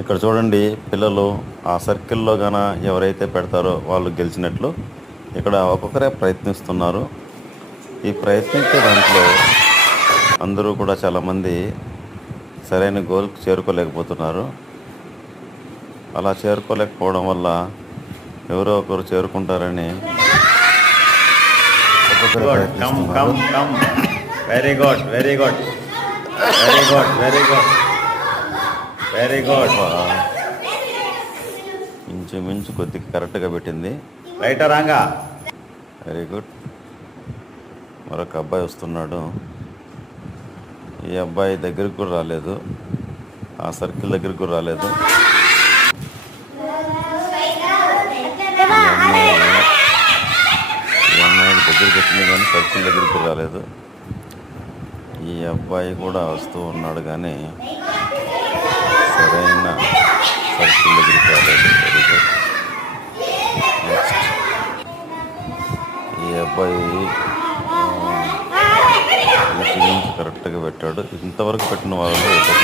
ఇక్కడ చూడండి, పిల్లలు ఆ సర్కిల్లో గాన ఎవరైతే పెడతారో వాళ్ళు గెలిచినట్లు. ఇక్కడ ఒక్కొక్కరే ప్రయత్నిస్తున్నారు. ఈ ప్రయత్నించే దాంట్లో అందరూ కూడా చాలామంది సరైన గోల్కి చేరుకోలేకపోతున్నారు. అలా చేరుకోలేకపోవడం వల్ల ఎవరో ఒకరు చేరుకుంటారని ఒక్కొక్కరే ప్రయత్నిస్తున్నారు. Very good, very good, very good, very good, very good. ఇంచుమించు కొద్దిగా కరెక్ట్గా పెట్టింది. రైటా రాంగా? Very good. మరొక అబ్బాయి వస్తున్నాడు. ఈ అబ్బాయి దగ్గరికి కూడా రాలేదు, ఆ సర్కిల్ దగ్గరికి కూడా రాలేదు. ఈ అమ్మాయి దగ్గరికి వచ్చింది కానీ సర్కిల్ దగ్గరికి కూడా రాలేదు. ఈ అబ్బాయి కూడా వస్తూ ఉన్నాడు కానీ సరైన సర్కిల్ దగ్గరికి రాలేదు. Very good. నెక్స్ట్ ఈ అబ్బాయి కరెక్ట్గా పెట్టాడు. ఇంతవరకు పెట్టిన వాళ్ళు ఎక్కువ